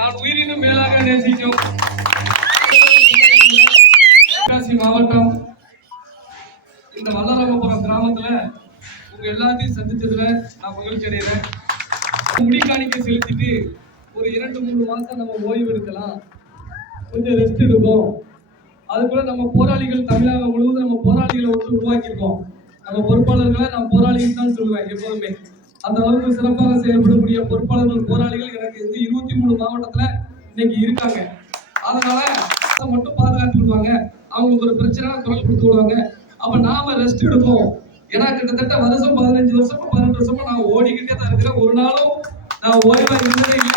நான் உயிரினும் மேலாக நேசிக்கும் தென்காசி மாவட்டம் இந்த வல்லராமபுரம் கிராமத்துல உங்க எல்லாத்தையும் சந்திச்சதுல நான் மகிழ்ச்சி அடைகிறேன். முடிக்காணிக்கை செலுத்திட்டு ஒரு 2-3 மாசம் நம்ம ஓய்வு எடுக்கலாம், கொஞ்சம் ரெஸ்ட் எடுப்போம். அதுக்குள்ள நம்ம போராளிகள் தமிழகம் முழுவதும் நம்ம போராளிகளை வந்து உருவாக்கியிருக்கோம். நம்ம பொறுப்பாளர்களை நான் போராளிகள் தான் சொல்லுவேன் எப்போதுமே. அந்த அளவுக்கு சிறப்பாக செயல்படக்கூடிய பொறுப்பாளர்கள் போராளிகள் எனக்கு வந்து 23 மாவட்டத்துல இன்னைக்கு இருக்காங்க. அதனால மட்டும் பாதுகாத்து விடுவாங்க, அவங்களுக்கு ஒரு பிரச்சனை குரல் கொடுத்து விடுவாங்க. அப்ப நாம ரெஸ்ட் எடுப்போம். ஏன்னா கிட்டத்தட்ட வருஷம் 15 வருஷமா 18 வருஷமா நான் ஓடிக்கிட்டே தான் இருக்கிறேன். ஒரு நாளும் நான் ஓய்வா இருந்ததே இல்லை.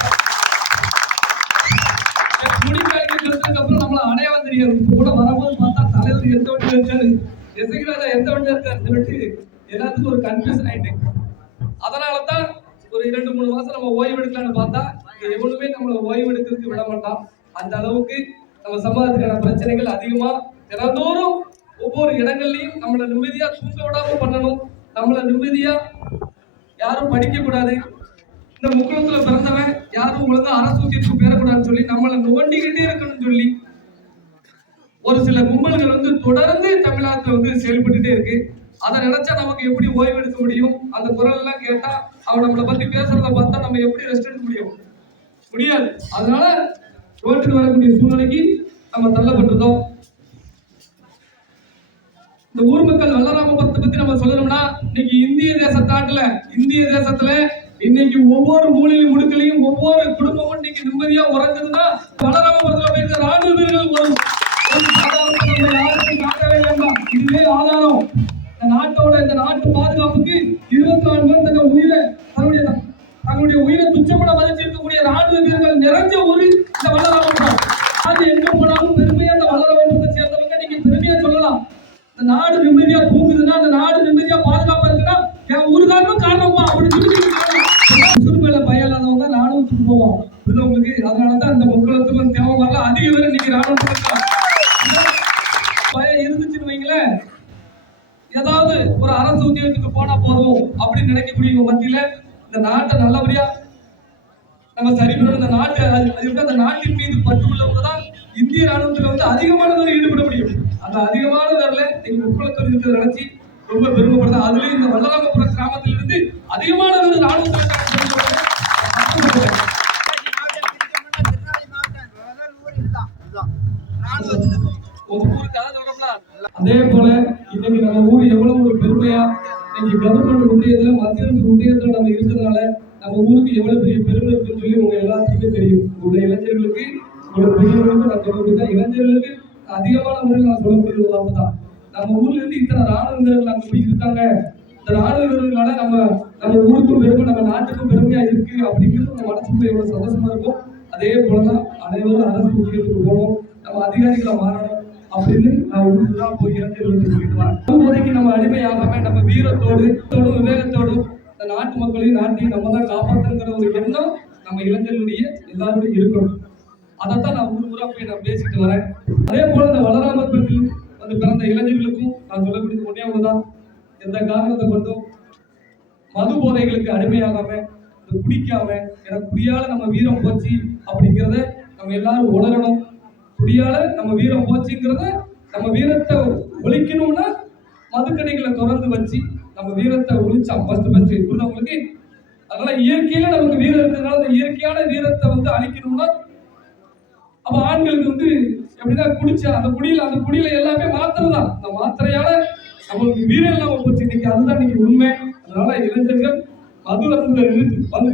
அப்புறம் நம்மள அடையாளம் தெரியாது. இப்ப கூட வரும்போது பார்த்தா தலைவர் எந்த வண்டியில இருக்காரு, எசைகளால எந்த வண்டியில இருக்காருன்னு சொல்லிட்டு எல்லாத்துக்கும் ஒரு கன்ஃபியூஷன் ஆயிட்டு. அதனாலதான் ஒரு 2-3 மாசம் நம்ம ஓய்வு எடுக்கலாம்னு பார்த்தா எவ்வளவுமே நம்மள ஓய்வு எடுக்கிறதுக்கு விட மாட்டான். அந்த அளவுக்கு நம்ம சமாஜத்துக்கான பிரச்சனைகள் அதிகமா தினந்தோறும் ஒவ்வொரு இடங்கள்லயும் நம்மள நிம்மதியா தூங்க விடாம பண்ணணும். நம்மள நிம்மதியா யாரும் படிக்க கூடாது, இந்த முக்குளத்துல பிறந்தவன் யாரும் ஒழுங்கா அரசு தீர்ப்பு பெறக்கூடாதுன்னு சொல்லி நம்மளை நோண்டிக்கிட்டே இருக்கணும்னு சொல்லி ஒரு சில கும்பல்கள் வந்து தொடர்ந்து தமிழ்நாட்டுல வந்து செயல்பட்டுட்டே இருக்கு. அதை நினைச்சா நமக்கு எப்படி ஓய்வு எடுக்க முடியும்? அந்த குரல் எல்லாம் கேட்டா அவன் நம்மளை பத்தி பேசுறத பார்த்தா நம்ம எப்படி ரெஸ்ட் எடுக்க முடியாது. அதனால ரோட்டுக்கு வரக்கூடிய சூழ்நிலைக்கு நம்ம தள்ளப்பட்டிருந்தோம். இந்த ஊர் மக்கள் வல்லராமபுரத்தை பத்தி நம்ம சொல்லணும்னா, இன்னைக்கு இந்திய தேசத்துல இன்னைக்கு ஒவ்வொரு மூலையிலும் முடுக்கலையும் ஒவ்வொரு குடும்பமும் இன்னைக்கு நிம்மதியா உறங்குதுன்னா வல்லராமபுரத்துல போயிருக்க ராணுவ வீரர்கள் ஒரு யாருக்கும் காட்டவே வேண்டாம். இதுவே ஆதாரம். இந்த நாட்டு பாதுகாப்புக்கு 24 பேர் தங்களுடைய உயிரை துச்சப்பட மதிச்சிருக்கக்கூடிய ராணுவ வீரர்கள் நிறைஞ்ச ஊரு இந்த வல்லராமபுரம். அது எங்க போனாலும் பெருமையா இந்த வல்லராமபுரத்தை சேர்ந்தவங்க நீங்க பெருமையா சொல்லலாம். இந்த நாடு நிம்மதியா தூங்குதுன்னா, அந்த நாடு நிம்மதியா பாதுகாப்பா இருக்குன்னா என் ஊருக்காரனும் காரணமா அப்படின்னு சொல்லி சுருமையில பயம் இல்லாதவங்க ராணுவத்துக்கு போவோம் உங்களுக்கு. அதனாலதான் இந்த முக்குளத்துக்கும் தேவமாரில் அதிக பேர் இன்னைக்கு ராணுவத்துக்கு பயம் இருந்துச்சுன்னு வைங்களேன். ஏதாவது ஒரு அரசு உத்தியோகத்துக்கு போனா போதும் அப்படின்னு நினைக்கக்கூடிய மத்தியில இந்த நாட்டை நல்லபடியா நம்ம சரி பண்ணணும். இந்த நாட்டு அந்த நாட்டின் மீது பற்று உள்ளவங்க தான் இந்திய ராணுவத்துல வந்து அதிகமானவர்கள் ஈடுபட முடியும். அந்த அதிகமானவர்ல எங்க முக்குளத்தில் இருக்கிறத நினைச்சு ரொம்ப பெருமைப்படுது. அதுலயும் இந்த வல்லராமபுரம் கிராமத்தில் இருந்து அதிகமானவர்கள் ராணுவத்தில் அதே போல இன்னைக்கு நம்ம ஊர் எவ்வளவு ஒரு பெருமையா இன்னைக்கு கவர்மெண்ட் உதயத்துல மத்திய அரசு உதயத்துல நம்ம இருக்கிறதுனால நம்ம ஊருக்கு எவ்வளவு பெரிய பெருமை இருக்குன்னு சொல்லி உங்க எல்லாத்துக்குமே தெரியும். உங்க இளைஞர்களுக்கு உங்களோட பெரியவர்களுக்கு நான் சொல்லக்கூடியதான், இளைஞர்களுக்கு அதிகமான முறையில் நான் சொல்லக்கூடியது தான். நம்ம ஊர்ல இருந்து இத்தனை ராணுவ வீரர்கள் அங்க போய் இருக்காங்க. இந்த ராணுவ வீரர்களால நம்ம ஊருக்கும் பெருமை, நம்ம நாட்டுக்கும் பெருமையா இருக்கு அப்படிங்கிறது நம்ம மனசுக்குள்ள எவ்வளவு சந்தோஷமா இருக்கும். அதே போலதான் அனைவரும் அரசு உத்தியோகத்துக்கு போகணும், நம்ம அதிகாரிகளை மாறணும் அப்படின்னு நான் ஊருக்குதான் போய் இளைஞர்களுக்கு சொல்லிட்டு வரேன். போதைக்கு நம்ம அடிமையாகாம நம்ம வீரத்தோடும் விவேகத்தோடும் இந்த நாட்டு மக்களையும் நாட்டையும் நம்ம தான் காப்பாற்றுங்கிற ஒரு எண்ணம் நம்ம இளைஞர்களுடைய எல்லாருடைய இருக்கணும். அதைத்தான் நான் ஊரா போய் நான் பேசிட்டு வரேன். அதே போல இந்த வல்லராமபுரத்தில் வந்து பிறந்த இளைஞர்களுக்கும் நான் சொல்லக்கூடியது ஒன்னே ஒண்ணுதான், எந்த காரணத்தை கொண்டும் மது போதைகளுக்கு அடிமையாகாம குடிக்காம, எனக்கு குடியால நம்ம வீரம் போச்சு அப்படிங்கிறத நம்ம எல்லாரும் உணரணும். குடியால நம்ம வீரம் போச்சுங்கிறத நம்ம வீரத்தை ஒழிக்கணும்னா மதுக்கடைகளை தொடர்ந்து வச்சு நம்ம வீரத்தை ஒழிச்சா ஃபர்ஸ்ட் புரிதவங்களுக்கு. அதனால இயற்கையில நமக்கு வீரம் இருக்கிறதுனால அந்த இயற்கையான வீரத்தை வந்து அழிக்கணும்னா அப்ப ஆண்களுக்கு வந்து எப்படின்னா குடிச்சா அந்த குடியில எல்லாமே மாத்திரைதான். அந்த மாத்திரையால நம்மளுக்கு வீரம் இல்லாம போச்சு இன்னைக்கு. அதுதான் இன்னைக்கு உண்மை. அதனால இளைஞர்கள் மது வந்து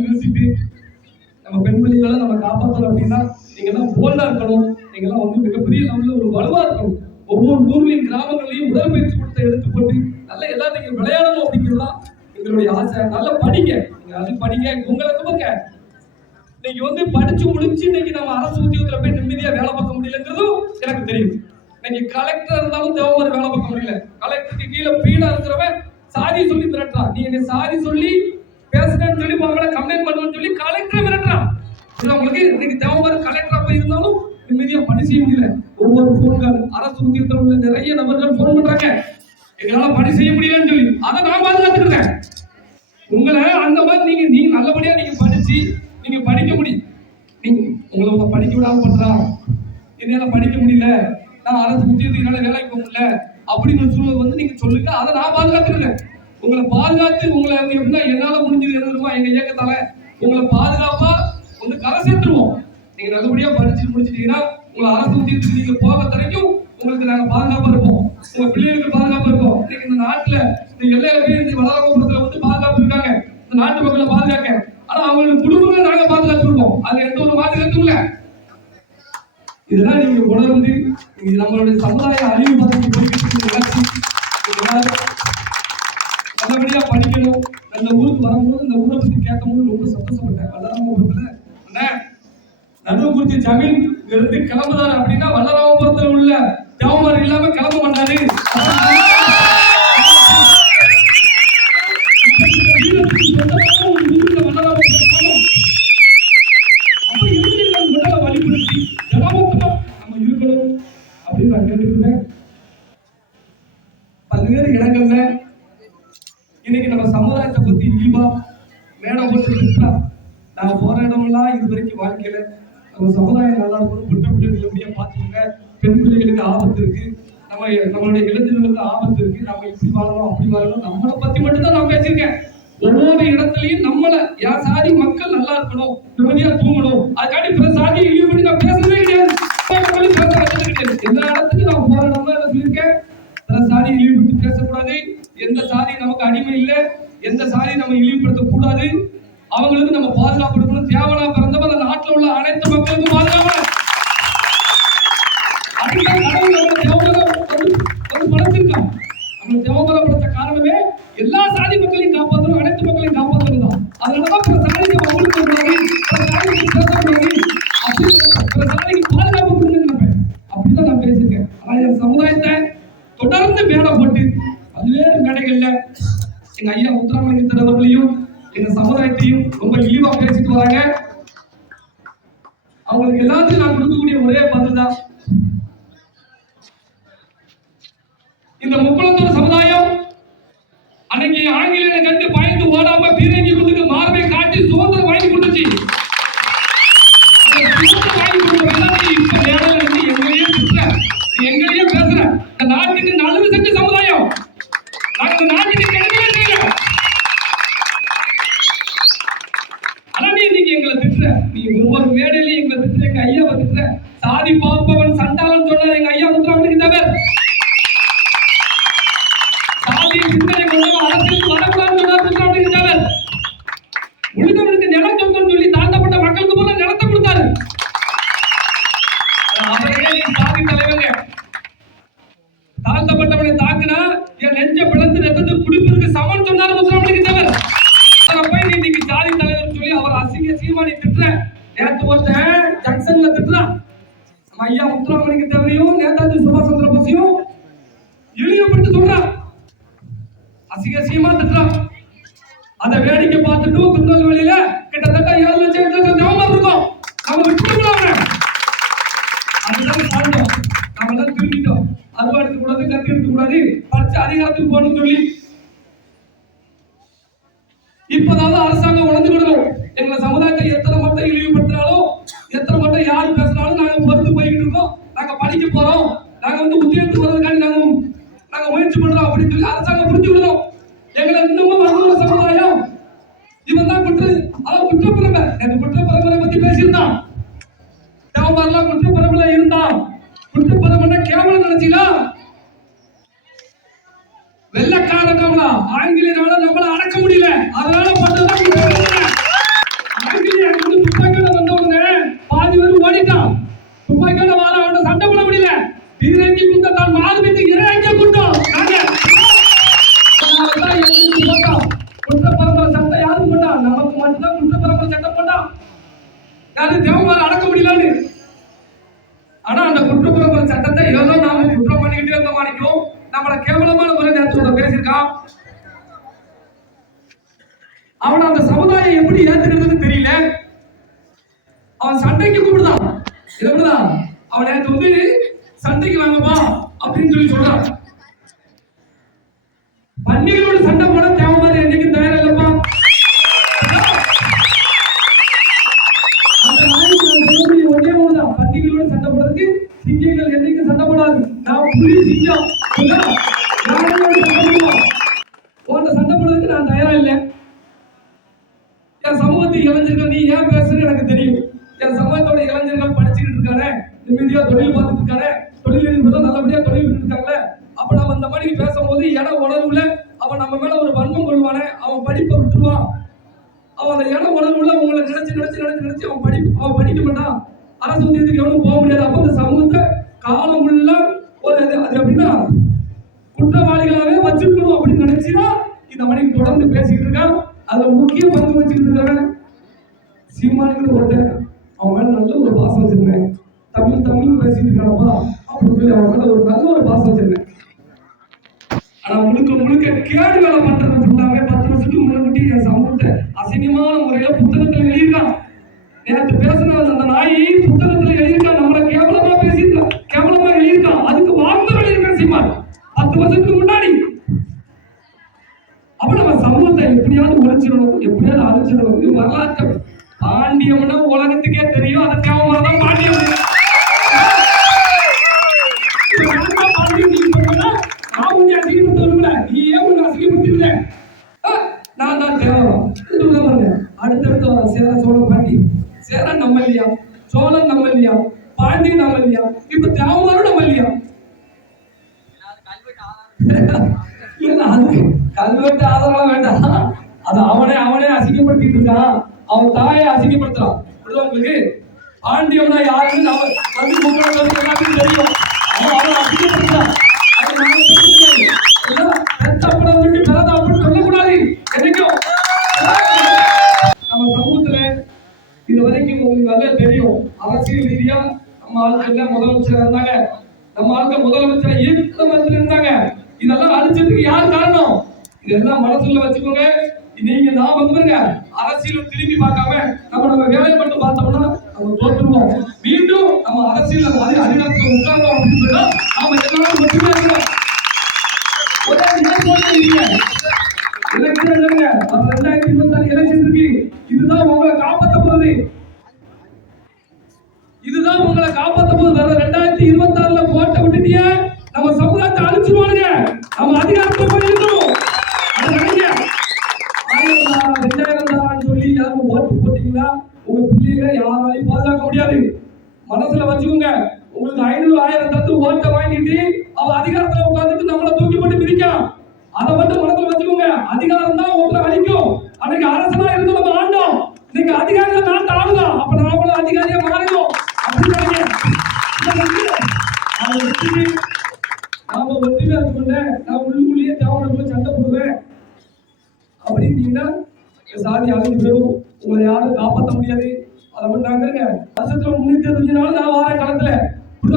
நிறுத்திட்டு நம்ம பெண்மணிகளை நம்ம காப்பாற்றணும் அப்படின்னா நீங்க எல்லாம் போல்டா இருக்கணும். நீங்க எல்லாம் வந்து மிகப்பெரிய லெவல்ல ஒரு வலுவா இருக்கணும். ஒவ்வொரு ஊர்லையும் கிராமங்களையும் உடற்பயிற்சி கொடுத்த எடுத்து போட்டு நல்ல எல்லாத்தையும் விளையாடணும் அப்படிங்கிறதுதான் எங்களுடைய ஆசை. நல்லா படிங்க, அது படிங்க, உங்களை துவங்க. இன்னைக்கு வந்து படிச்சு முடிச்சு இன்னைக்கு நம்ம அரசு உத்தியோகத்துல போய் நிம்மதியா வேலை பார்க்க முடியலங்கிறதும் எனக்கு தெரியும். இன்னைக்கு கலெக்டர் இருந்தாலும் தேவையான வேலை பார்க்க முடியல. கலெக்டருக்கு கீழே பீடா இருக்கிறவன் சாதி சொல்லி மிரட்டுறான். நீ என்ன சாதி சொல்லி பேசுறேன்னு சொல்லி கம்ப்ளைண்ட் பண்ணுவேன்னு சொல்லி கலெக்டரை மிரட்டுறான். உங்களுக்கு இன்னைக்கு தேவையான கலெக்டரா போய் இருந்தாலும் நிம்மதியா பணி செய்ய முடியல. ஒவ்வொரு போன்கள் அரசு உத்தியோகத்தில் உள்ள நிறைய நபர்கள் போன் பண்றாங்க, எங்களால பணி செய்ய முடியலன்னு சொல்லி. அதை நான் பாதுகாத்துக்கிறேன். உங்களை அந்த மாதிரி நீங்க நல்லபடியா நீங்க படிச்சு நீங்க படிக்க முடியும். நீங்க உங்களை படிக்க விடாம பண்றான், என்னால படிக்க முடியல, நான் அரசு உத்தியோகத்துக்கு என்னால வேலைக்கு போக முடியல அப்படின்னு சூழல் வந்து நீங்க சொல்லுங்க, அதை நான் பாதுகாத்துக்கிறேன். உங்களை பாதுகாத்து உங்களை எப்படின்னா என்னால முடிஞ்சது என்ன எங்க இயக்கத்தால உங்களை பாதுகாப்பா வந்து கரை சேர்த்துருவோம். நீங்க நல்லபடியா படிச்சு முடிச்சிட்டீங்கன்னா உங்களை அரசு உத்தியோகத்துக்கு நீங்க போக வரைக்கும் உங்களுக்கு நாங்க பாதுகாப்பா இருப்போம், உங்க பிள்ளைகளுக்கு பாதுகாப்பா இருப்போம். இன்னைக்கு இந்த நாட்டுல இந்த எல்லையில போய் இந்த வளரகோபுரத்துல வந்து பாதுகாப்பு இருக்காங்க, இந்த நாட்டு மக்களை பாதுகாக்க. ஆனா அவங்களுக்கு குடும்பங்களை நாங்க பாதுகாத்துருப்போம், அது எந்த ஒரு பாதுகாத்தும் இல்ல. இதெல்லாம் நீங்க உணர்ந்து நம்மளுடைய சமுதாய அறிவு பதவி நல்லபடியா படிக்கணும். அந்த ஊருக்கு வரும்போது இந்த ஊரை பத்தி கேட்கும்போது ரொம்ப சந்தோஷப்பட்டேன். வல்லராமபுரத்துல நடுவுக்குறிச்சி ஜமீன் இருந்து கிளம்புறாரு அப்படின்னா வல்லராமபுரத்துல உள்ள தேவமாரி இல்லாம கிளம்ப மாட்டாரு. வழிபடுத்தி ஜனமொத்தமா நம்ம இருக்கணும் அப்படின்னு நான் கேட்டுக்கிறேன். பல்வேறு இடங்கள்ல இன்னைக்கு நம்ம சமுதாயத்தை பத்தி இழிவா மேடம் போட்டு நான் போற இடமெல்லாம் இது வரைக்கும் வாழ்க்கையில நம்ம சமுதாயம் நல்லா இருக்கணும், புட்ட பிள்ளைகள் எப்படியா பார்த்துக்கோங்க, பெண் பிள்ளைகளுக்கு ஆபத்து இருக்கு, நம்மளுடைய இளைஞர்களுக்கு ஆபத்து இருக்கு, நம்ம இப்படி வாழணும் அப்படி வாழணும், நம்மளை பத்தி மட்டும்தான் நான் பேசியிருக்கேன். ஒவ்வொரு இடத்துலயும் நம்மள என் சாதி மக்கள் நல்லா இருக்கணும், நிம்மதியா தூங்கணும், அதுக்காண்டி பிற சாதியை இழிவுபடி நான் பேசவே கிடையாது. எல்லா இடத்துக்கும் நான் போற இடம்லாம் என்ன சொல்லியிருக்கேன், பிற சாதியை இழிவுபடுத்தி பேசக்கூடாது, எந்த சாதி நமக்கு அடிமை இல்லை, எந்த சாதி நம்ம இழிவுபடுத்த கூடாது, அவங்களுக்கு நம்ம பாதுகாப்பு கொடுக்கணும். தேவனா பிறந்தவங்க அந்த நாட்டில் உள்ள அனைத்து மக்களுக்கும் பாதுகாப்பு. அதுதான் கடவுள் நம்ம தேவபலம் வந்து படைச்சிருக்கான். நம்ம தேவபலம் படைச்ச காரணமே எல்லா சாதி மக்களையும் காப்பாற்றணும், அனைத்து மக்களையும் காப்பாற்றணும் தான். அதனாலதான் பிற சாதிக்கு அவங்களுக்கு பிற சாதிக்கு பேசக்கூடாது, பிற சாதிக்கு பாதுகாப்பு கொடுங்க நினைப்பேன். அப்படிதான் நான் பேசியிருக்கேன். ஆனா என் சமுதாயத்தை தொடர்ந்து மேடை போட்டு பல்வேறு மேடைகள்ல எங்க ஐயா முத்துராமலிங்க அவர்களையும் எங்க சமுதாயத்தையும் ரொம்ப இழிவா பேசிட்டு வராங்க. அவங்களுக்கு எல்லாத்தையும் நான் கொடுக்கக்கூடிய ஒரே பதில் தான், இந்த முக்குளத்தூர் சமுதாயம் அன்னைக்கு ஆங்கிலேயரை கண்டு பயந்து ஓடாம பீரங்கி கொடுத்து மார்பை காட்டி சுதந்திரம் வாங்கி கொடுத்துச்சு. வாங்கி கொடுத்த இப்ப நேரில் வந்து எங்களையே பேசுற இந்த நாட்டுக்கு நல்லது செஞ்ச சமுதாயம், நாங்க இந்த நாட்டுக்கு கெடுதலே செய்யல. ஆனா நீ இன்னைக்கு எங்களை திட்டுற, நீ ஒவ்வொரு மேடையிலையும் எங்களை திட்டுற, எங்க ஐயாவை திட்டுற, சாதி பாப்பவன் சண்டாளன் சொன்னார் எங்க ஐயா முத்துராமலிங்க தேவர். சாதிய சிந்தனை கொண்டவன் அரசியலுக்கு வரக்கூடாதுன்னு சொன்னார் முத்துராமலிங்க தேவர். உழுதவனுக்கு நிலம் சொந்தம் சொல்லி தாழ்த்தப்பட்ட மக்களுக்கு போல நிலத்தை கொடுத்தாரு. அவர்களே நீ சாதி தலைவங்க, தாழ்த்தப்பட்டவனை தாக்குனா என் நெஞ்ச பிளந்து ரத்தத்தை குடிப்பதற்கு சமன் சொன்னார் முத்துராமலிங்க தேவர். போய் நீ இன்னைக்கு சாதி தலைவர் சொல்லி அவர் அசிங்க சீமானி திட்டுற. நேற்று ஒருத்தன் ஜங்ஷன்ல திட்டுறான், நம்ம ஐயா முத்துராமலிங்க தேவரையும் நேதாஜி சுபாஷ் சந்திர போஸையும் இழிவுபடுத்தி சொல்றான், அசிங்க சீமா திட்டுறான். அதை வேடிக்கை பார்த்துட்டு திருநெல்வேலியில கிட்டத்தட்ட 7 லட்சம் 8 லட்சம் தேவமாரி இருக்கும். நம்ம விட்டுருக்கோம், அதுதான் சாந்தம். நாம எல்லாம் திரும்பிட்டோம், அருவா எடுக்க கூடாது, கத்தி எடுக்க கூடாது, படிச்சு அதிகாரத்துக்கு போகணும்னு சொல்லி இப்பதாவது அரசாங்கம் உணர்ந்து விடணும். எங்க சமுதாயத்தை எத்தனை மட்டும் இழிவுபடுத்தினாலும், எத்தனை மட்டும் யாரு பேசினாலும் நாங்க பொறுத்து போய்கிட்டு இருக்கோம், நாங்க படிக்க போறோம், நாங்க வந்து உத்தியோகத்துக்கு வர்றதுக்காண்டி நாங்க முயற்சி பண்றோம் அப்படின்னு சொல்லி அரசாங்கம் புரிஞ்சு விடணும். எங்களை இன்னமும் வளர்ந்த சமுதாயம் இவன் தான் குற்றப்பரம்பரை. எனக்கு குற்றப்பரம்பரை பத்தி பேசியிருந்தான், தேவமாரெல்லாம் குற்றப்பரம்பரை இருந்தான். குற்றப்பரம்பரை கேவலம் நினைச்சீங்களா? வெள்ளக்காரங்களா ஆங்கிலேயரால நம்மள அடக்க முடியல, அதனால ஆங்கிலேயர் வந்து துப்பாக்கியோட வந்தவங்க பாதி பேர் ஓடிட்டான். துப்பாக்கியோட வாழ அவனோட சண்டை போட முடியல, பீரங்கி குத்த தான் மார்பிட்டு இறங்கி கூட்டம். குற்றப்பரம்பரை சட்டம் யாருக்கு போட்டான்? நமக்கு மட்டும்தான் குற்றப்பரம்பரை சட்டம் போட்டான். யாரு தேவமாரி அடக்க முடியலன்னு. ஆனா அந்த குற்றப்பரம்பரை சட்டத்தை ஏதோ நாம குற்றம் பண்ணிக்கிட்டே இருந்த மாணிக்கும் நம்மள கேவலமான முறை நேரத்தோட பேசியிருக்கான். அவன் அந்த சமுதாயம் எப்படி ஏத்துக்கிறதுன்னு தெரியல. அவன் சண்டைக்கு கூப்பிடுதான், எப்படிதான் அவன் நேற்று வந்து சண்டைக்கு வாங்கப்பா அப்படின்னு சொல்லி சொல்றான். பண்டிகையோட சண்டை போட தேவமாரி என்னைக்கும் தயார் இல்லப்பா. அந்த நாய்க்கு புலி சிங்கம் உன்னை சண்டை போடுறதுக்கு நான் தயாரா இல்லை. என் சமூகத்து இளைஞர்கள் நீ ஏன் பேசுறது எனக்கு தெரியும். என் சமூகத்தோட இளைஞர்கள் படிச்சுக்கிட்டு இருக்கானே, நிம்மதியா தொழில் பார்த்துட்டு இருக்கானே, தொழில் நல்லபடியா தொழில் இருக்காங்களே. அப்ப நம்ம இந்த மாதிரி பேசும்போது இட உணர்வுல அவன் நம்ம மேல ஒரு வன்மம் கொள்வானே, அவன் படிப்பை விட்டுருவான். அவன் அந்த இட உணர்வுல உங்களை நினைச்சு அவன் படிக்க மாட்டான். அரசு உத்தியத்துக்கு எவனும் போக முடியாது. அப்ப இந்த சமூகத்தை காலம் உள்ள ஒரு அது அப்படின்னா குற்றவாளிகளாவே வச்சுக்கணும் அப்படின்னு நினைச்சுதான் இந்த மணிக்கு தொடர்ந்து பேசிட்டு இருக்கான். அதுல முக்கிய பங்கு வச்சுட்டு இருக்காங்க சீமானுக்கு ஒருத்தன். அவன் மேல நல்ல ஒரு பாசம் வச்சிருந்தேன். தமிழ் பேசிட்டு இருக்கானப்பா அப்படின்னு சொல்லி அவன் மேல ஒரு நல்ல ஒரு பாசம் வச்சிருந்தேன். ஆனா முழுக்க கேடு வேலை பண்றது சொன்னாங்க. 10 வருஷத்துக்கு முன்னாடி என் சமூகத்தை அசிங்கமான முறையில புத்தகத்துல எழுதியிருக்கான். நேற்று பேசின அந்த நாய் புத்தகத்துல எழுதியிருக்கான். நம்மளை கேவலமா பேசியிருக்கான், கேவலமா எழுதியிருக்கான். அதுக்கு வாழ்ந்து எழுதியிருக்கான் சீமான் 10 வருஷத்துக்கு முன்னாடி. அப்ப நம்ம சமூகத்தை எப்படியாவது உழைச்சிடணும், எப்படியாவது அழிச்சிடணும். இது வரலாற்று. பாண்டியம்னா உலகத்துக்கே தெரியும். அது தேவைதான் பாண்டியம். நீ ஏன் அசிங்கப்படுத்திருந்த? நான் தான் தேவை. அடுத்தடுத்து வர சேர சோழ பாண்டி. சேரன் நம்ம இல்லையா, சோழன் நம்ம இல்லையா, பாண்டி நம்ம இல்லையா, இப்ப தேவமாரும் நம்ம இல்லையா? அது கல்வெட்டு ஆதரவா வேண்டாம். அது அவனே அசிங்கப்படுத்திட்டு இருக்கான். அவன் தாயை அசிங்கப்படுத்துறான். உங்களுக்கு பாண்டியம்னா யாருன்னு வந்து தெரியும். அவன் அசிங்கப்படுத்துறான். சொல்லக்கூடாது என்னைக்கும். நம்ம சமூகத்துல இது வரைக்கும் உங்களுக்கு நல்லா தெரியும். அரசியல் ரீதியா நம்ம ஆட்கள் முதலமைச்சர் இருந்தாங்க. நம்ம ஆட்கள் முதலமைச்சர் இயக்கத்தில் இருந்தாங்க. இதெல்லாம் அழிச்சதுக்கு யார் காரணம்? இதெல்லாம் மனசுல வச்சுக்கோங்க. நீங்க நான் வந்துருங்க அரசியல் திரும்பி பார்க்காம நம்ம வேலை மட்டும் பார்த்தோம்னா நம்ம தோற்றுருவோம். மீண்டும் நம்ம அரசியல் அதிகாரத்தில் உட்கார்ந்தோம் அப்படின்னு சொன்னா நாம எல்லாரும் மட்டுமே இருக்கிறோம். ஒரே எலெக்ஷன் 2026 எலெக்ஷன் இருக்கு. இதுதான் உங்களை காப்பாற்ற போகுது. இதுதான் உங்களை காப்பாற்ற போகுது. 2026 போட்ட விட்டுட்டிய நம்ம சமுதாயத்தை அழிச்சுருவானுங்க. நம்ம அதிகாரத்தை போயிருக்கணும். அது நினைங்க. 2000 சொல்லி யாரும் ஓட்டு போட்டீங்கன்னா உங்க பிள்ளைகளை யாராலையும் பாதுகாக்க முடியாது. மனசுல வச்சுக்கோங்க. உங்களுக்கு 500 1000 தத்து ஓட்டை வாங்கிட்டு அவ அதிகாரத்துல உட்கார்ந்துட்டு நம்மளை தூக்கி போட்டு பிரிக்கான். அதை மட்டும் மனசுல வச்சுக்கோங்க. அதிகாரம் தான் உங்களை அழிக்கும். அன்னைக்கு அரசனா இருந்து நம்ம ஆண்டோம். இன்னைக்கு அதிகாரிகள் நாட்டு ஆளுதான். அப்ப நாமளும் அதிகாரியா மாறிடும். அப்படி நாம ஒற்றுமையா இருக்கும்ல. நான் உள்ளுக்குள்ளேயே தேவனுக்குள்ள சண்டை போடுவேன் அப்படின்னீங்கன்னா சாதி அழிஞ்சு போயிடும். உங்களை யாரும் காப்பாற்ற முடியாது. அதை மட்டும் நாங்க வருஷத்துல 365 நாள் நான் வார காலத்துல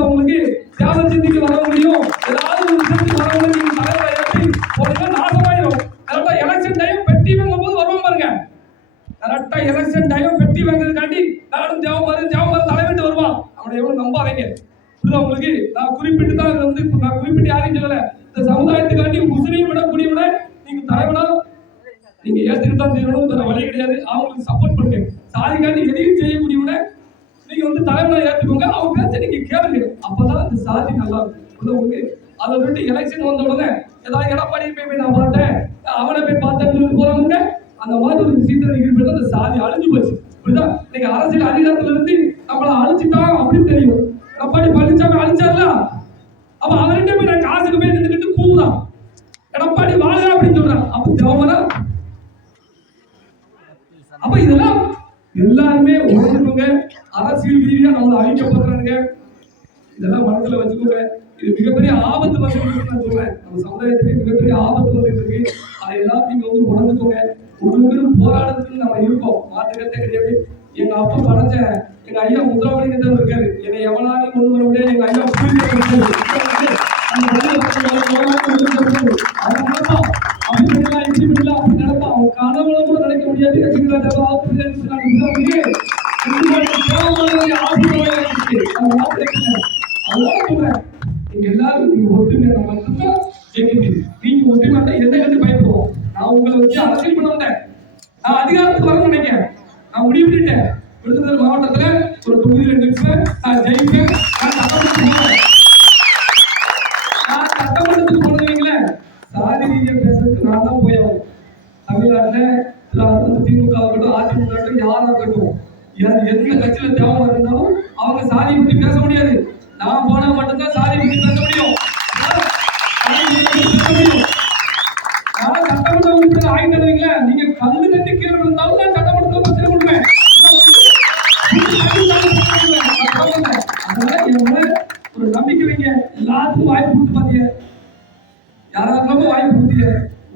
உங்களுக்கு தியாகம் சிந்திக்கு வர முடியும். ஏதாவது ஒரு விஷயத்துக்கு வரவங்க நீங்க தலைவரை ஏற்றி போனீங்கன்னா நாசமாயிரும். கரெக்டா எலெக்ஷன் டைம் பெட்டி வாங்கும் போது வருவோம் பாருங்க. கரெக்டா எலெக்ஷன் டைம் பெட்டி வாங்குறதுக்காண்டி நானும் தேவமாறு தலைவிட்டு வருவான். அவனை எவ்வளவு நம்பாதீங்க. உங்களுக்கு நான் குறிப்பிட்டு தான் நான் குறிப்பிட்டு யாரையும் சொல்லல. இந்த சமுதாயத்துக்காண்டி முஸ்லீம் விடக்கூடியவனை நீங்க தலைவனா நீங்க ஏத்துக்கிட்டு தான் செய்யணும். வேற வழி கிடையாது. அவங்களுக்கு சப்போர்ட் பண்ணுங்க. சாதிக்காண்டி எதையும் செய்யக்கூடியவனை நீங்க தலைவனா ஏத்துக்கோங்க. அவங்க பேச நீங்க கேளுங்க. அப்பதான் இந்த சாதி நல்லா இருக்கும். உங்களுக்கு அதை விட்டு எலெக்ஷன் வந்த உடனே ஏதாவது எடப்பாடி போய் நான் பார்த்தேன், அவனை போய் பார்த்தேன்னு போறவங்க அந்த மாதிரி ஒரு விஷயத்துல ஈடுபட்டு அந்த சாதி அழிஞ்சு போச்சு. இப்படிதான் நீங்க அரசியல் அதிகாரத்துல இருந்து நம்மளை அழிச்சுட்டான் அப்படின்னு தெரியும். எடப்பாடி பழனிசாமி அழிச்சார்ல, அப்ப அவர்கிட்ட போய் நான் காசுக்கு போய் நின்றுட்டு கூவுதான் எடப்பாடி வாழ்க அப்படின்னு சொல்றான். அப்ப தேவனா அப்ப இதெல்லாம் எல்லாருமே உணர்ந்துக்கோங்க. அரசியல் ரீதியா நம்மளை அழிக்கப்படுறாங்க. இதெல்லாம் மனசுல வச்சுக்கோங்க. இது மிகப்பெரிய ஆபத்து வந்து நான் சொல்றேன். நம்ம சமுதாயத்துக்கு மிகப்பெரிய ஆபத்து வந்து இருக்கு. அதை எல்லாம் நீங்க உணர்ந்துக்கோங்க. ஒவ்வொரு போராட்டத்துக்கு நம்ம இருக்கோம். மாற்றுக்கத்தே கிடையாது. எங்க அப்பா படைச்ச எங்க ஐயா முத்துராமலிங்கத்தேவர் இருக்காரு. என்னை எவனாலும் கொண்டு வர முடியாது. எங்க ஐயா அவன் கனவுல கூட நினைக்க முடியாது. நீங்க எல்லாரும் நீங்க ஒற்றுமையா மட்டும்தான் ஜெயிக்க. நீங்க ஒற்றுமையா எந்த கண்டு பயப்படுவோம். நான் உங்களை வச்சு அரசியல் பண்ண வந்தேன். நான் அதிகாரத்துக்கு வரணும்னு நினைக்கிறேன். நான் முடிவு பண்ணிட்டேன். விருதுநகர் மாவட்டத்துல ஒரு தொகுதியில் நிற்பேன். நான் ஜெயிப்பேன். தேவை இருந்தாலும் அவங்க சாதி பத்தி பேச முடியாது. நான் போனா மட்டும்தான் சாதி பத்தி பேச முடியும். நான் சட்டமன்ற உறுப்பினர் ஆயிட்டீங்களா, நீங்க கல்லு தட்டி கீழே விழுந்தாலும் நான் சட்டமன்றத்தில் பிரச்சனை பண்ணுவேன். அதனால என் மேல ஒரு நம்பிக்கை வைங்க. எல்லாத்துக்கும் வாய்ப்பு கொடுத்து பாத்தீங்க, யாராவது வாய்ப்பு கொடுத்தீங்க.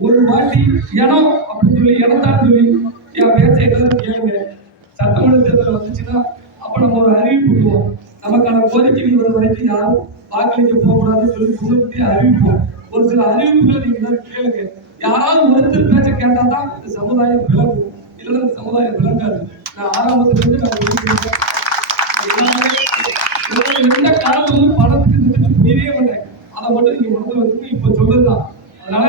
ஒரு வாட்டி இடம் அப்படின்னு சொல்லி இடத்தான்னு சொல்லி என் பேச்சை எல்லாரும் கேளுங்க. சட்டமன்ற தேர்தல் வந்துச்சுன்னா அப்ப நம்ம ஒரு அறிவிப்பு விடுவோம். நமக்கான கோரிக்கைகள் வர வரைக்கும் யாரும் வாக்களிக்க போகக்கூடாதுன்னு சொல்லி முன்னூத்தி அறிவிப்போம். ஒரு சில அறிவிப்புகளை நீங்க கேளுங்க. யாராவது ஒருத்தர் பேச்ச கேட்டாதான் இந்த சமுதாயம் விளங்கும், இல்லைன்னா இந்த சமுதாயம் விளங்காது. நான் ஆரம்பத்துல இருந்து எந்த காரணமும் பணத்துக்கு புரியவே மாட்டேன். அதை மட்டும் நீங்க மனதில் வச்சுட்டு இப்ப சொல்றதுதான். அதனால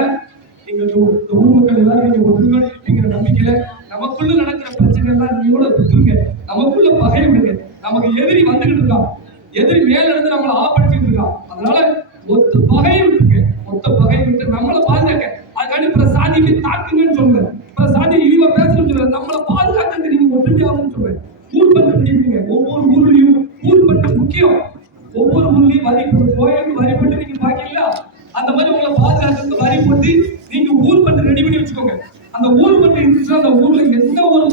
நீங்க இந்த ஊர் மக்கள் எல்லாரும் நீங்க ஒற்றுமையோட இருப்பீங்கிற நம்பிக்கையில நமக்குள்ள நடக்கிற பிரச்சனை எல்லாம் நீங்களோட விட்டுருங்க. நமக்குள்ள பகை விடுங்க. நமக்கு எதிரி வந்துகிட்டு இருக்கான், எதிரி மேல இருந்து நம்மளை ஆப்படிச்சுட்டு இருக்கான். அதனால மொத்த பகையை விட்டுருங்க. மொத்த பகையை விட்டு நம்மளை பாதுகாக்க, அதுக்காண்டி பிற சாதிக்கு தாக்குங்கன்னு சொல்றேன். பிற சாதி இழிவா பேசணும்னு சொல்றேன். நம்மளை பாதுகாக்க நீங்க ஒற்றுமையாகணும்னு சொல்றேன். ஊர் பட்டு பிடிப்பீங்க. ஒவ்வொரு ஊர்லயும் ஊர் பட்டு முக்கியம். ஒவ்வொரு ஊர்லயும் வரி கோயிலுக்கு வரி போட்டு நீங்க பாக்கீங்களா, அந்த மாதிரி உங்களை பாதுகாக்கிறதுக்கு வரி போட்டு நீங்க ஊர் பட்டு ரெடி பண்ணி வச்சுக்கோங்க. அந்த ஊர் பட்டு இருந்துச்சுன்னா அந்த ஊர்ல எந்த ஒரு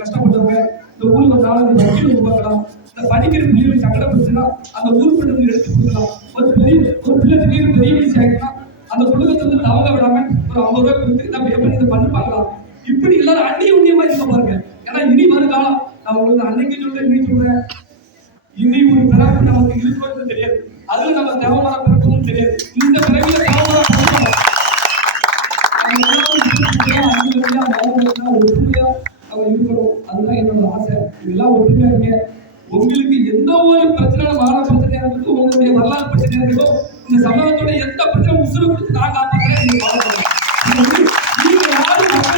கஷ்டப்பட்டவங்க இந்த ஊர்ல வந்தாலும் அந்த வக்கீல் உருவாக்கலாம். இந்த படிக்கிற பிள்ளைகளுக்கு சங்கடப்பட்டுச்சுன்னா அந்த ஊர் பட்டு எடுத்து கொடுக்கலாம். ஒரு பிள்ளை திடீர்னு பெரிய விஷயம் ஆகிடுச்சுன்னா அந்த குடும்பத்தை வந்து தவங்க விடாம ஒரு 50 ரூபாய் கொடுத்து நம்ம எப்படி இதை பண்ணி பார்க்கலாம். இப்படி எல்லாரும் அந்நிய உண்ணியமா இருக்க பாருங்க. ஏன்னா இனி வருகாலம் நான் உங்களுக்கு அன்னைக்கு சொல்றேன், இன்னைக்கு சொல்றேன், இனி ஒரு பிறப்பு நமக்கு இருக்கிறது தெரியாது. அதுல நம்ம தேவமார பிறப்பதும் தெரியாது. இந்த பிறவில தேவமார பிறப்போம். ஒற்றுமையா அவங்க இருக்கணும். அதுதான் என்னோட ஆசை. இதெல்லாம் ஒற்றுமையா இருக்க. உங்களுக்கு எந்த ஒரு பிரச்சனை, மாற பிரச்சனையா இருக்கட்டும், உங்களுடைய வரலாறு பிரச்சனையா இருக்கட்டும், இந்த சமூகத்தோட எந்த பிரச்சனை உசுறு கொடுத்து நான் காப்பாற்றுறேன். நீங்க யாரும் போக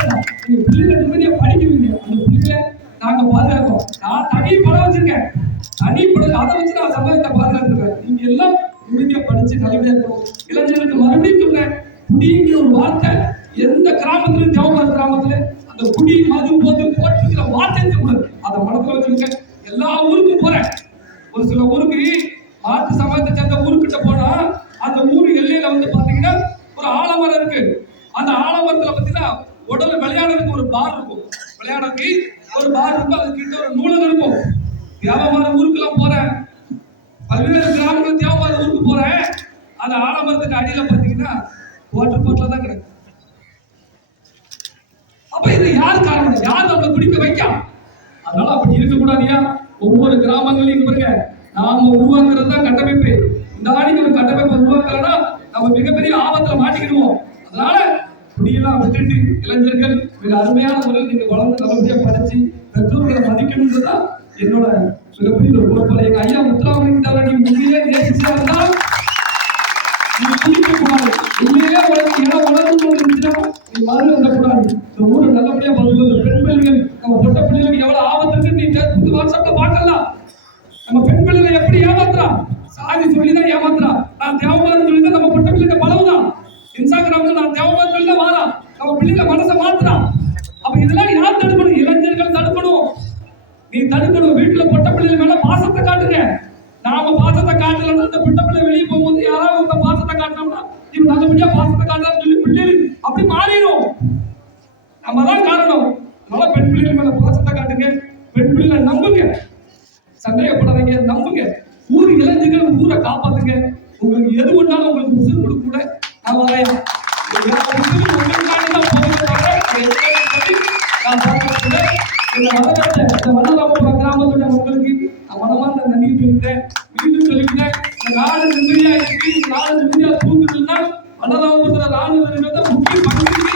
வேண்டாம். நீங்க பிள்ளைகளை நிம்மதியா படிக்குவீங்க. அந்த பிள்ளைகளை நாங்க பாதுகாப்போம். நான் தனி படம் வச்சிருக்கேன், தனி படம், அதை வச்சு நான் சமூகத்தை பாதுகாத்துருக்கேன். நீங்க எல்லாம் நிம்மதியா படிச்சு நல்லபடியா இருக்கணும். இளைஞர்களுக்கு மறுபடியும் சொல்றேன், குடிங்கிற ஒரு வார்த்தை எந்த கிராமத்திலும், தேவமார கிராமத்துல அந்த குடி மது போது போட்டுக்கிற வார்த்தை கூடாது. அதை மனத்துல வச்சுருக்க. எல்லா ஊருக்கும் போறேன். ஒரு சில ஊருக்கு மாற்று சமயத்தை சேர்ந்த ஊருக்கிட்ட போனா அந்த ஊர் எல்லையில வந்து பாத்தீங்கன்னா ஒரு ஆலமரம் இருக்கு. அந்த ஆலமரத்துல பாத்தீங்கன்னா உடல் விளையாடுறதுக்கு ஒரு பார் இருக்கும், விளையாடுறதுக்கு ஒரு பார் இருக்கும், அது கிட்ட ஒரு நூலகம் இருக்கும். தேவமார ஊருக்குலாம் போறேன், பல்வேறு கிராமங்கள் தேவமார ஊருக்கு போறேன். அந்த ஆலமரத்துக்கு அடியில பாத்தீங்கன்னா வாட்டர் பாட்டில தான் கிடக்கு. அப்ப இது யார் காரணம்? யார் நம்மளை குடிக்க வைக்கலாம்? அதனால அப்படி இருக்கக்கூடாதியா. ஒவ்வொரு கிராமங்களையும் பாருங்க, நாம உருவாக்குறது தான் கட்டமைப்பு. இந்த ஆடிக்கு ஒரு கட்டமைப்பை உருவாக்கலன்னா நம்ம மிகப்பெரிய ஆபத்துல மாட்டிக்கிடுவோம். அதனால குடியெல்லாம் விட்டுட்டு இளைஞர்கள் மிக அருமையான முறையில் நீங்க வளர்ந்து நல்லபடியா படிச்சு பெற்றோர்களை மதிக்கணும்ன்றதுதான் என்னோட மிகப்பெரிய ஒரு பொறுப்பு. எங்க ஐயா முத்துராமலிங்க நீ உண்மையிலே நேசிச்சா இருந்தா நீ குடிக்க கூடாது. உண்மையிலே உனக்கு இடம் வளர்ந்து இருந்துச்சுன்னா நீ மறு வந்துடக்கூடாது. இந்த ஊரை நல்லபடியா பார்த்துக்கோ. பெண் பிள்ளைகள், நம்ம பொட்ட பிள்ளைகளுக்கு எவ்வளவு ஆபத்து இருக்கு நீ வாட்ஸ்அப்ல பார்க்கலாம். நம்ம பெண் பிள்ளைகளை எப்படி ஏமாத்துறான், சாதி சொல்லிதான் ஏமாத்துறான். நான் தேவமாரன்னு சொல்லிதான் நம்ம பொட்ட பிள்ளைங்க பழகுதான். இன்ஸ்டாகிராம்ல நான் தேவமாரன்னு சொல்லிதான் வாரான். நம்ம பிள்ளைங்க மனசை மாத்துறான். அப்ப இதெல்லாம் யார் தடுக்கணும்? இளைஞர்கள் தடுக்கணும். நீ தடுக்கணும். வீட்டுல பொட்ட பிள்ளைகள் மேல பாசத்தை காட்டுங்க. நாம பாசத்தை காட்டலன்னா அந்த பொட்ட பிள்ளை வெளியே போகும்போது யாராவது இந்த பாசத்தை காட்டினோம்னா இவன் நல்லபடியா பாசத்தை காட்டலாம்னு சொல்லி பிள்ளைகள் அப்படி மாறிடும். நம்ம தான் காரணம். அதனால பெண் பிள்ளைகள் மேல பாசத்தை காட்டுங்க. பெண் பிள்ளைகளை நம்புங்க, சந்தேகப்படாதீங்க, நம்புங்க. ஊர் இளைஞர்கள் ஊரை காப்பாத்துங்க. உங்களுக்கு எது ஒன்றாலும் உங்களுக்கு உசுறு கொடுக்க கூட நான் வரையா. வண்ணராமபுரம் கிராமத்தோட மக்களுக்கு நான் மனமார்ந்த நன்றி சொல்லிக்கிறேன். மீண்டும் சொல்லிக்கிறேன், இந்த நாடு நிம்மதியா இருக்கு, நாடு நிம்மதியா தூங்குதுன்னா வண்ணராமபுரத்துல ராணுவ முக்கிய பங்கு